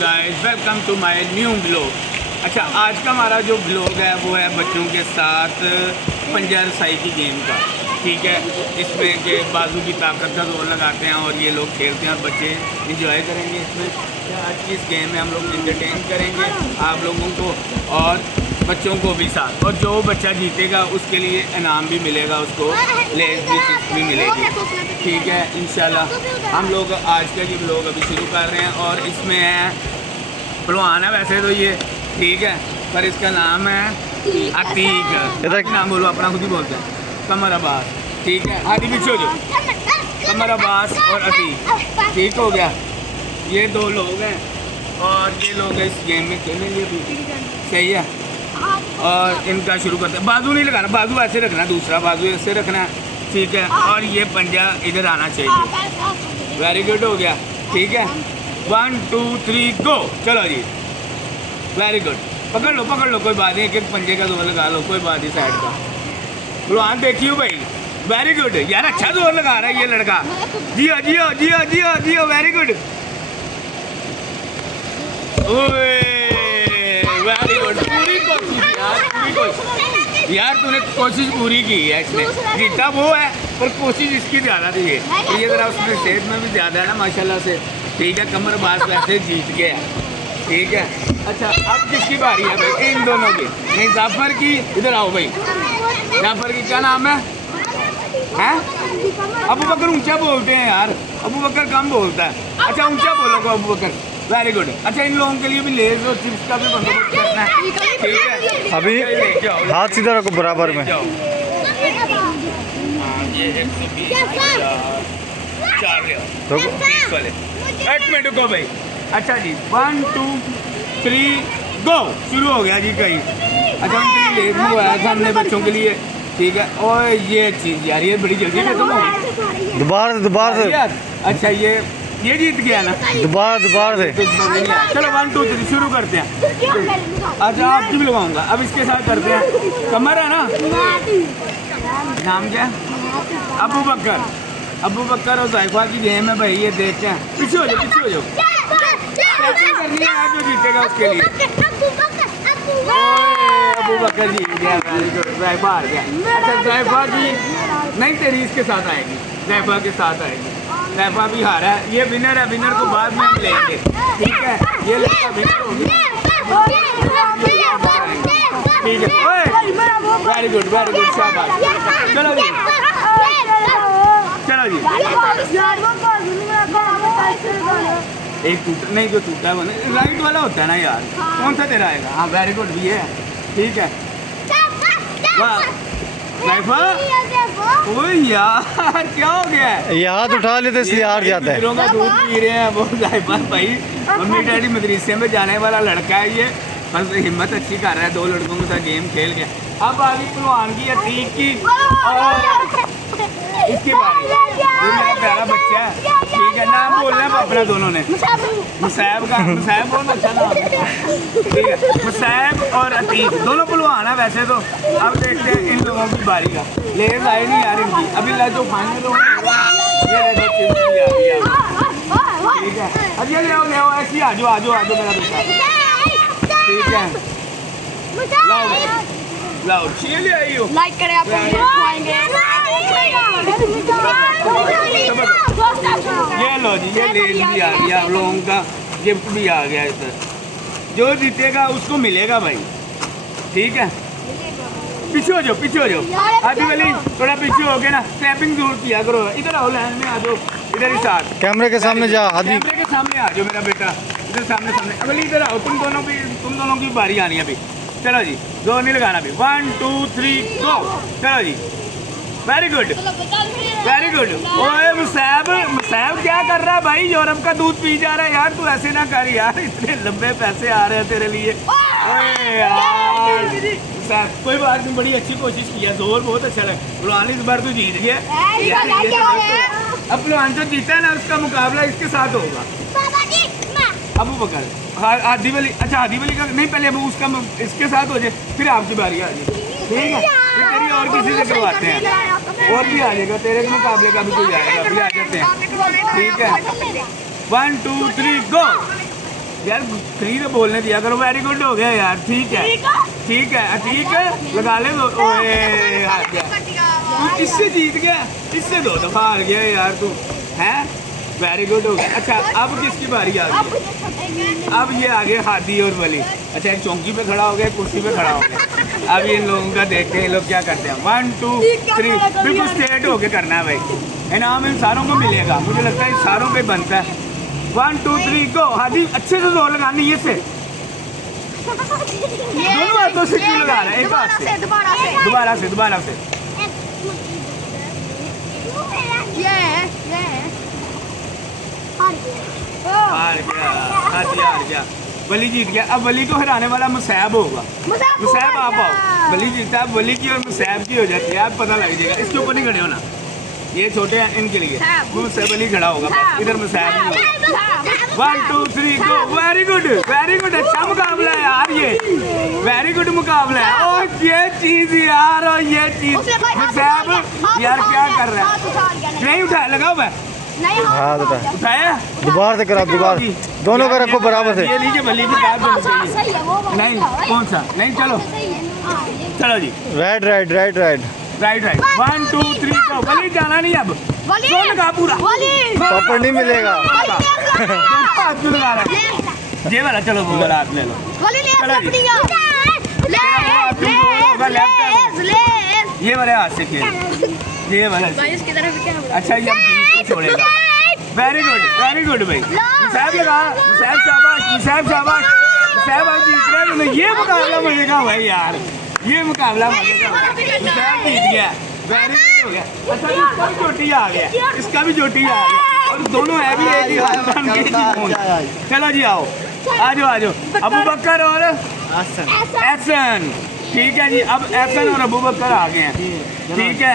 Guys, welcome to my new blog. अच्छा, आज का हमारा जो ब्लॉग है वो है बच्चों के साथ पंजा रसाई की गेम का। ठीक है, इसमें के बाजू की ताकत का जोर लगाते हैं और ये लोग खेलते हैं और बच्चे इंजॉय करेंगे। इसमें आज की इस गेम में हम लोग एंटरटेन करेंगे आप लोगों को और बच्चों को भी साथ। और जो बच्चा जीतेगा उसके लिए इनाम भी मिलेगा, उसको लेज भी चिप्स भी मिलेगी। ठीक है, इंशाल्लाह हम लोग आज का ये ब्लॉग अभी शुरू कर रहे हैं। और इसमें है पहलवान है वैसे तो ये, ठीक है, पर इसका नाम है अतीक। इधर नाम बोलो अपना, खुद ही बोलते हैं, कमर अब्बास। ठीक है, आदि पीछे हो जाओ, कमर अब्बास और अतीक। ठीक हो गया, ये दो लोग हैं और ये लोग इस गेम में खेलेंगे भी। सही है, और इनका शुरू करते हैं। बाजू नहीं लगाना, बाजू ऐसे रखना, दूसरा बाजू ऐसे रखना। ठीक है, और ये पंजा इधर आना चाहिए। वेरी गुड, हो गया। ठीक है, 1 2 3 गो। चलो जी, वेरी गुड। पकड़ लो, कोई बात नहीं, एक एक पंजे का जोर लगा लो, कोई बात नहीं। साइड का पहलवान देखियो भाई, वेरी गुड यार, अच्छा जोर लगा रहा है ये लड़का। Jio Jio Jio Jio Jio, very good, very good. पूरी कोशिश यार, पूरी कोशिश यार, तूने कोशिश पूरी की है। इसने जीता वो है पर कोशिश इसकी ज़्यादा थी। ये ज़रा उसमें सेहत में भी ज़्यादा है ना माशाल्लाह से। ठीक है, कमर बास वैसे जीत गया। ठीक है, अच्छा अब किसकी बारी है भाई? इन दोनों की, नहीं जाफर की। इधर आओ भाई, जाफर की क्या नाम है? हैं? अबू बकर ऊंचा बोलते हैं यार, अबू बकर कम बोलता है। अच्छा ऊंचा बोलोगे अबू बकर, वेरी गुड। अच्छा, इन लोगों के लिए भी लेज और चिप्स का भी बंदोबस्त करना है। ठीक है, अभी हाथ सीधा रखो बराबर में। एक मिनट रुको भाई। अच्छा जी, 1 2 3 गो। शुरू हो गया जी कहीं। अच्छा, उनके लिए लेज मंगवाया था हमने बच्चों के लिए। ठीक है, और ये चीज़ यार ये बड़ी जल्दी खत्म हो गई। दोबारा से। अच्छा, ये जीत गया ना, दोबारा से। चलो 1 2 3 शुरू करते हैं। अच्छा, आपकी भी लगाऊंगा। अब इसके साथ करते हैं, कमर है ना, नाम क्या है? अबू बकर। अबू बकर और जायफा की गेम है भाई, ये देखते हैं। पीछे हो जाओ, पीछे हो जाओ। करनी है यार, जो जीतेगा उसके लिए। अबू बकर जीत गया, वेरी गुड। जायफा हार गया। अच्छा, जायफा की नहीं, तेरी इसके साथ आएगी, जायफा के साथ आएगी। जायफा भी हारा है, ये विनर है, विनर को बाद में हम लेंगे। ठीक है, ये लड़का विनर हो गया। ठीक है, वेरी गुड, वेरी गुड, शाबाश। चलो जी, चलो जी। एक टूटा नहीं, जो टूटा है वो नहीं, राइट वाला होता है ना यार। कौन सा तेरा आएगा? हाँ, वेरी गुड भी है। ठीक है, वाह जायफा। ओए यार, क्या हो गया है? ये हाथ उठा लेते इसलिए हार जाता है। का दूध पी रहे हैं वो जायफा भाई। मम्मी डैडी मदरसे में जाने वाला लड़का है ये, बस हिम्मत अच्छी कर रहा है, दो लड़कों के साथ गेम खेल के। अब आ गई पहलवान की, अतीक की और इसकी बारी। ये मेरा प्यारा बच्चा है। ठीक है, नाम बोलना है अपना दोनों ने। मुसैब का, मुसैब बहुत अच्छा नाम है। ठीक है, मुसैब और अतीक दोनों पहलवान है वैसे तो। अब देखते हैं इन लोगों की बारी का। लेज आई नहीं यार इनकी, अभी जो फाइनल होगा ये ठीक है। अब ये ले आओ ऐसी, आ जाओ मेरा बेटा। ठीक है, लाओ ये ले आई हो। लाइक करें, आप ये लो जी, ये ले भी आ गया, आप लोगों का गिफ्ट भी आ गया इधर। जो जीतेगा उसको मिलेगा भाई। ठीक है, पीछे हो जाओ। आदि वाली थोड़ा पीछे हो गया ना, स्नैपिंग जरूर किया करो। इधर आओ, लाइन में आ जाओ, इधर ही साथ कैमरे के सामने जा। कैमरे के सामने आ जाओ मेरा बेटा, इधर सामने। अगली इधर आओ, तुम दोनों की बारी आनी है अभी। चलो जी, जोर नहीं लगाना अभी। 1 2 3 गो। चलो जी, वेरी गुड, वेरी गुड। ओए मुसैब क्या कर रहा है भाई? यूरोप का दूध पी जा रहा है यार, तू ऐसे ना कर यार, इतने लंबे पैसे आ रहे हैं तेरे लिए। ओए यार, कोई बात नहीं, बड़ी अच्छी कोशिश की है, जोर बहुत अच्छा लगा। पहलवान इस बार तू जीत गया। अब पहलवान जो जीता है ना, उसका मुकाबला इसके साथ होगा। अबू बकर, आदि वाली। अच्छा, आदि वाली का नहीं, पहले अबू उसका इसके साथ हो जाए, फिर आपकी बारी आ जाए। ठीक है, फिर तेरी और किसी से करवाते हैं, और भी आ जाएगा तेरे मुकाबले का भी कोई आएगा, अभी आ जाते हैं। ठीक है, 1 2 3 गो। यार फ्री तो बोलने दिया करो। वेरी गुड हो गया यार, ठीक है ठीक है ठीक है, लगा ले दो। ओए हार गया तू, इससे जीत गया, इससे 2 दफा हार गया यार तू हैं। वेरी गुड हो गया। अच्छा अब किसकी बारी आ गई? अब ये आगे हादी और वली। अच्छा एक चौकी पे खड़ा हो गया, कुर्सी पे खड़ा हो गया। अब इन लोगों का देखते हैं ये लोग क्या करते हैं। 1 2 3 बिल्कुल स्ट्रेट होके करना है भाई। इनाम इन सारों को मिलेगा, मुझे लगता है इन सारों पे बनता है। 1 2 3 गो। हादी अच्छे से जोर लगानी, ये से दोनों हाथों से क्यों लगा रहा है? एक हाथ से, दोबारा से हार गया। वली जीत गया। अब वली को हराने वाला मुसैब होगा। मुसैब आप आओ, वली जीता है। वली की और मुसैब की हो जाती है, आप पता लग जाएगा। इसके ऊपर नहीं खड़े होना, ये छोटे हैं इनके लिए। मुसैब वली खड़ा होगा, इधर मुसैब नहीं होगा। 1 2 3 गो। वेरी गुड, अच्छा मुकाबला है यार ये, वेरी गुड मुकाबला है। और ये चीज यार, और ये चीज मुसैब यार क्या कर रहा है? नहीं उठाया, लगाओ मैं हाँ उठाया। दोबारा से करो, दोबारा दोनों का रखो बराबर से। ये लीजिए वली की बात बननी चाहिए। नहीं कौन सा नहीं, चलो जी। राइट 1 2 3 गो। वली जाना नहीं अब, लगा पूरा पापड़ नहीं मिलेगा। हाथ क्यों लगा रहा है? ये वाला, चलो वो वाला हाथ ले लो। ये वाले हाथ से खेल, ये वाला। अच्छा ये अब छोड़ेगा। वेरी गुड भाई। मुसैब लगा, मुसैब शाबाश। मुसैब आप जीत रहे हैं। ये मुकाबला मजेगा भाई यार, ये मुकाबला मजेगा। मुसैब जीत गया, वेरी गुड हो गया। अच्छा इसका भी चोटी आ गया, इसका भी चोटी आ गया, और दोनों है भी एक ही खानदान के। चलो जी आओ, आ जाओ। अबू बकर और एहसन, ठीक है जी। अब एहसन और अबू बकर आ गए हैं, ठीक है।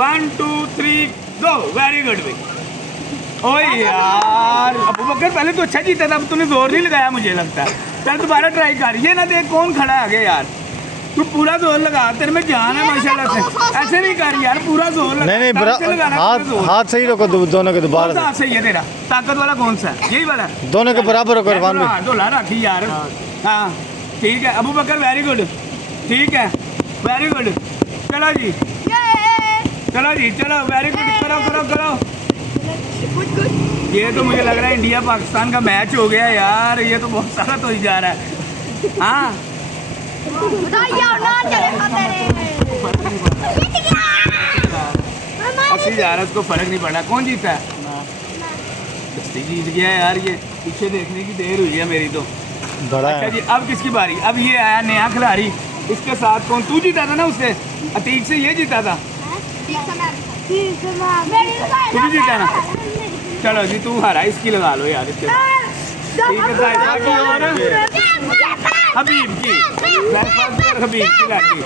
1 2 3 गो। वेरी गुड भाई। ओए यार अबू बकर पहले तो अच्छा जीता था, अब तूने जोर नहीं लगाया मुझे लगता है। चल दोबारा ट्राई कर। ये ना देख कौन खड़ा है आगे यार, तू पूरा जोर लगा, तेरे में जान है माशाल्लाह से। ऐसे नहीं कर यार, पूरा जोर लगा। नहीं हाथ सही रखो दोनों के, दोबारा हाथ सही है तेरा। ताकत वाला कौन सा है? यही वाला, दोनों के बराबर रखो। इरफान भाई ढोला रखी यार। हाँ ठीक है अबू बकर, वेरी गुड, ठीक है वेरी गुड। चलो जी, चलो वेरी गुड, करो। ये तो मुझे लग रहा है इंडिया पाकिस्तान का मैच हो गया यार, ये तो बहुत सारा तो ही जा रहा है। हाँ अस्सी जा रहा है, उसको फर्क नहीं पड़ा। कौन जीता है? बस्ती जीत गया यार। ये पीछे देखने की देर हुई है मेरी तो। बड़ा अच्छा जी अब किसकी बारी? अब ये आया नया खिलाड़ी, इसके साथ कौन? तू जीता था ना उससे, अतीक से ये जीता था। तू भी जीता ना? चलो जी तू हारा, इसकी लगा लो यार इसके साथ। ठीक है जायफा की और हबीब की, हबीब की लगी।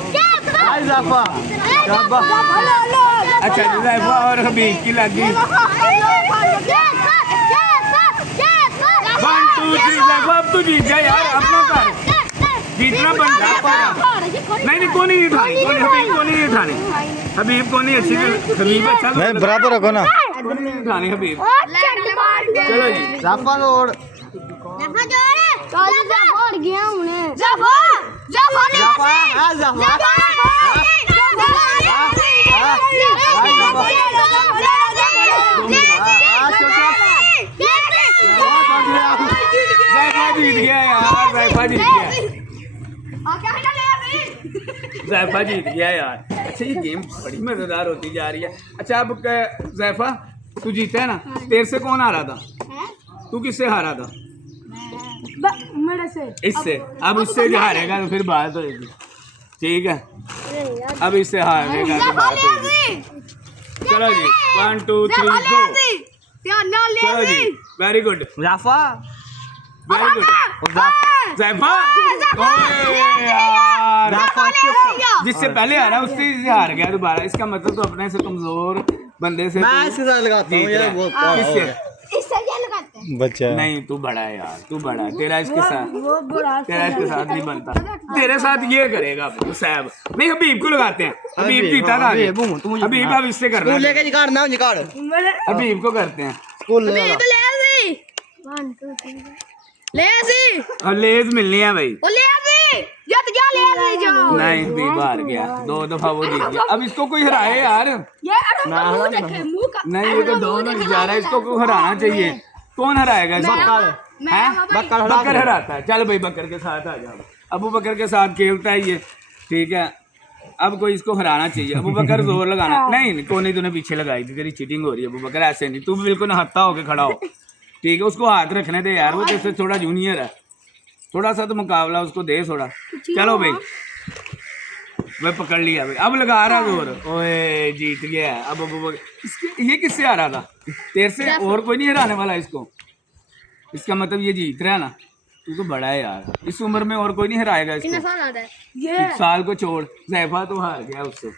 अच्छा जायफा और हबीब की लगी। 1 2 3 जायफा अब तू जीत गया यार, अपना कर जीतना बनता है। नहीं कौन नहीं उठानी, हबीब को नहीं उठानी, हबीब को नहीं। अच्छी हबीब अच्छा नहीं बराबर रखो ना, नहीं उठानी हबीब। चलो जी जाफा और जीत गया यार, जायफा जीत गया, जायफा जीत गया यार। अच्छा ये गेम बड़ी मजेदार होती जा रही है। अच्छा अब जायफा तू जीता है ना, तेरे से कौन हारा था? तू किससे हारा था? इससे। अब इससे जो हारेगा तो फिर बात होगी, ठीक है। अब इससे हारेगा तो बात होगी। चलो जी 1 2 3 गो। चलो जी वेरी गुड जाफा, वेरी गुड जायफा। जिससे पहले हारा उससे हार गया दोबारा। इसका मतलब तो अपने से कमजोर बंदे से मैं इसके साथ लगाता हूँ यार, बहुत बच्चा नहीं। तू बड़ा है यार, तू बड़ा है, तेरा इसके साथ नहीं बनता। तेरे साथ ये करेगा साहब। नहीं हबीब को लगाते हैं, हबीब जीता था। हबीब अब इससे करना है, हबीब को करते हैं। लेजी और लेज मिलनी है भाई। ओ लेजी जत जा ले जो नहीं भी बाहर गया, 2 दफा वो जीत गया। अब इसको कोई हराए यार। ये अरे मुंह देखे मुंह का नहीं ये तो दोनों जा रहा है, इसको कोई हराना चाहिए। कौन हराएगा इसको? हैं? बकर हराता है। चल भाई बकर के साथ आ जाओ। अबू बकर के साथ खेलता है ये, ठीक है। अब कोई इसको हराना चाहिए। अबू बकर जोर लगाना नहीं, कोने तूने पीछे लगाई थी, तेरी चीटिंग हो रही है अबू बकर। ऐसे नहीं, तू बिल्कुल हत्ता होके खड़ा हो, ठीक है। उसको हाथ रखने दे यार, वो जैसे थोड़ा जूनियर है, थोड़ा सा तो मुकाबला उसको दे थोड़ा। चलो भाई वह पकड़ लिया भाई, अब लगा रहा जोर। ओए जीत गया। अब अबू बकर ये किससे आ रहा था? तेरे से? और कोई नहीं हराने वाला इसको। इसका मतलब ये जीत रहा है ना, तू तो बड़ा है यार, इस उम्र में और कोई नहीं हराएगा इसको। साल आता है ये 1 साल को छोड़, जैफा तो हार गया उससे,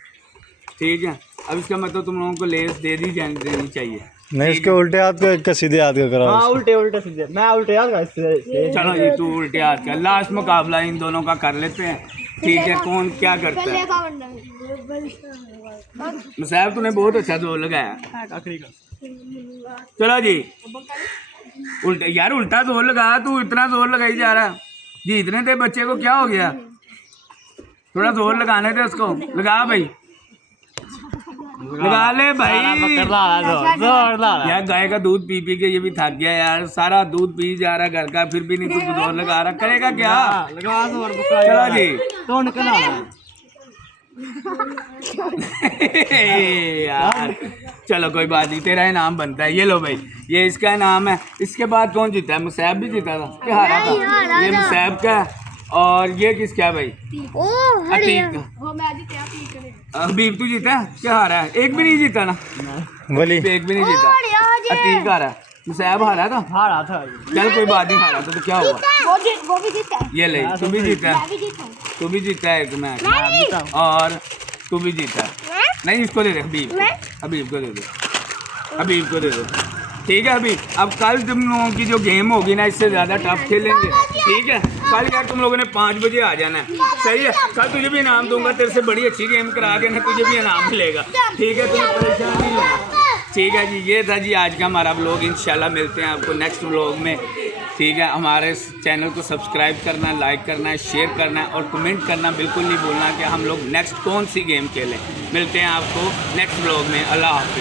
ठीक है। अब इसका मतलब तुम लोगों को लेस दे दी देनी चाहिए। नहीं इसके उल्टे हाथ का सीधे हाथ का करा। हाँ उल्टे उल्टे सीधे, मैं उल्टे हाथ का चलो जी तू उल्टे हाथ का। लास्ट मुकाबला इन दोनों का कर लेते हैं, ठीक है। कौन क्या करता है? मुसाहिब तूने बहुत अच्छा जोर लगाया। चलो जी उल्टा यार, उल्टा जोर लगा। तू इतना जोर लगाई जा रहा है। जीतने दे बच्चे को, क्या हो गया? थोड़ा जोर लगाने दे उसको। लगा भाई, लगा ले भाई। यार गाय का दूध पी पी के ये भी थक गया यार, सारा दूध पी जा रहा घर का, फिर भी नहीं तू जोर लगा रहा। करेगा क्या? चलो जी यार चलो कोई बात नहीं, तेरा इनाम बनता है। ये लो भाई, ये इसका इनाम है। इसके बाद कौन जीता है? मुसाहिब भी जीता था, क्या हारा था? ये मुसाहिब का है। और ये किसका है भाई? अतीक का। वो मैं आज क्या पी करे हबीब तू जीता है, क्या हारा है? एक भी नहीं जीता ना, वली एक भी नहीं जीता। अतीक हारा, मुसाहिब हारा था। हारा था। चल कोई बात नहीं, हारा था तो क्या हुआ? वो भी जीता है ये ले, तू भी जीता है, मैं भी जीता हूं तू भी जीता है एक मैच, नहीं और तू भी जीता है। नहीं इसको दे दे हबीब को, हबीब को दे दो, हबीब को दे दो, ठीक है हबीब। अब कल तुम लोगों की जो गेम होगी ना, इससे ज़्यादा टफ खेलेंगे, ठीक है। कल यार तुम लोगों ने 5 बजे आ जाना है, सही है। कल तुझे भी इनाम दूंगा, तेरे से बड़ी अच्छी गेम करा के ना तुझे भी इनाम मिलेगा, ठीक है। तुम्हें परेशान नहीं होना, ठीक है जी। ये था जी आज का हमारा व्लॉग। इंशाल्लाह मिलते हैं आपको नेक्स्ट व्लॉग में, ठीक है। हमारे चैनल को सब्सक्राइब करना, लाइक करना है, शेयर करना है और कमेंट करना बिल्कुल नहीं भूलना कि हम लोग नेक्स्ट कौन सी गेम खेलें। मिलते हैं आपको नेक्स्ट व्लॉग में। अल्लाह हाफ़िज़।